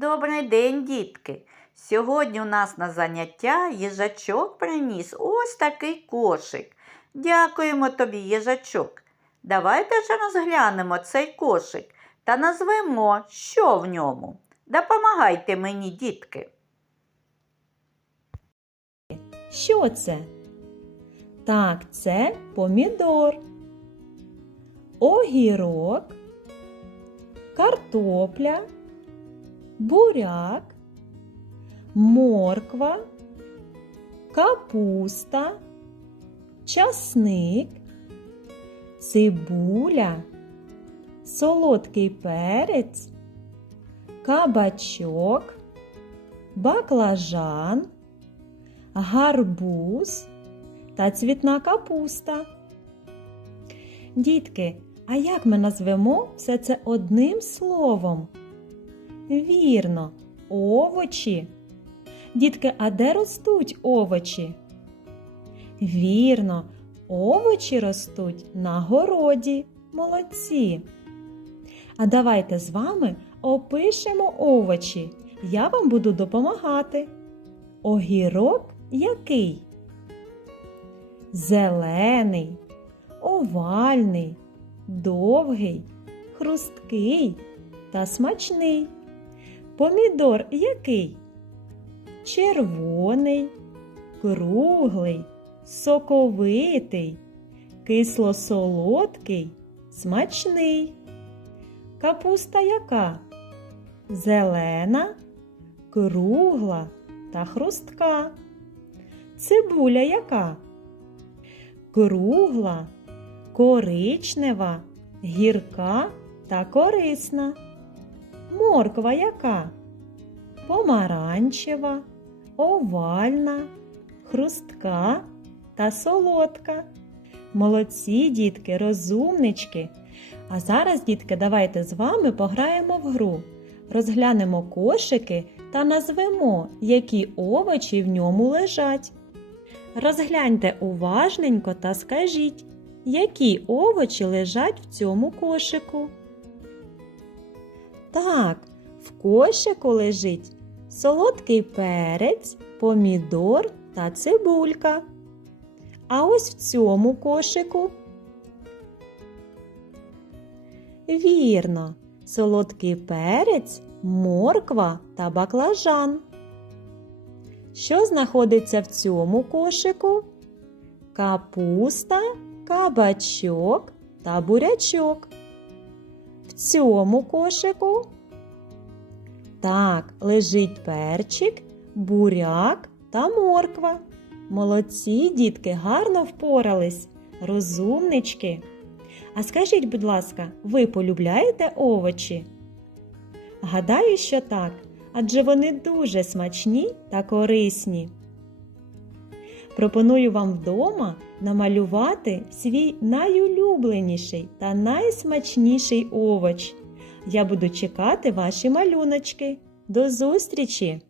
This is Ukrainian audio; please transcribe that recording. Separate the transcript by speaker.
Speaker 1: Добрий день, дітки! Сьогодні у нас на заняття їжачок приніс ось такий кошик. Дякуємо тобі, їжачок. Давайте ж розглянемо цей кошик та назвемо, що в ньому. Допомагайте мені, дітки.
Speaker 2: Що це? Так, це помідор, огірок, картопля, буряк, морква, капуста, часник, цибуля, солодкий перець, кабачок, баклажан гарбуз та цвітна капуста. Дітки, а як ми назвемо все це одним словом? Вірно, овочі. Дітки, а де ростуть овочі? Вірно, овочі ростуть на городі. Молодці. А давайте з вами опишемо овочі. Я вам буду допомагати. Огірок який? Зелений, овальний, довгий, хрусткий та смачний. Помідор який? Червоний, круглий, соковитий, кисло-солодкий, смачний. Капуста яка? Зелена, кругла та хрустка. Цибуля яка? Кругла, коричнева, гірка та корисна. Морква яка? Помаранчева, овальна, хрустка та солодка. Молодці, дітки, розумнички. А зараз, дітки, давайте з вами пограємо в гру. Розглянемо кошики та назвемо, які овочі в ньому лежать. Розгляньте уважненько та скажіть, які овочі лежать в цьому кошику. Так, в кошику лежить солодкий перець, помідор та цибулька. А ось в цьому кошику. Вірно, солодкий перець, морква та баклажан. Що знаходиться в цьому кошику? Капуста, кабачок та бурячок. Цьому кошику так, лежить перчик, буряк та морква. Молодці, дітки, гарно впорались, розумнички. А скажіть, будь ласка, ви полюбляєте овочі? Гадаю, що так, адже вони дуже смачні та корисні. Пропоную вам вдома намалювати свій найулюбленіший та найсмачніший овоч. Я буду чекати ваші малюночки. До зустрічі!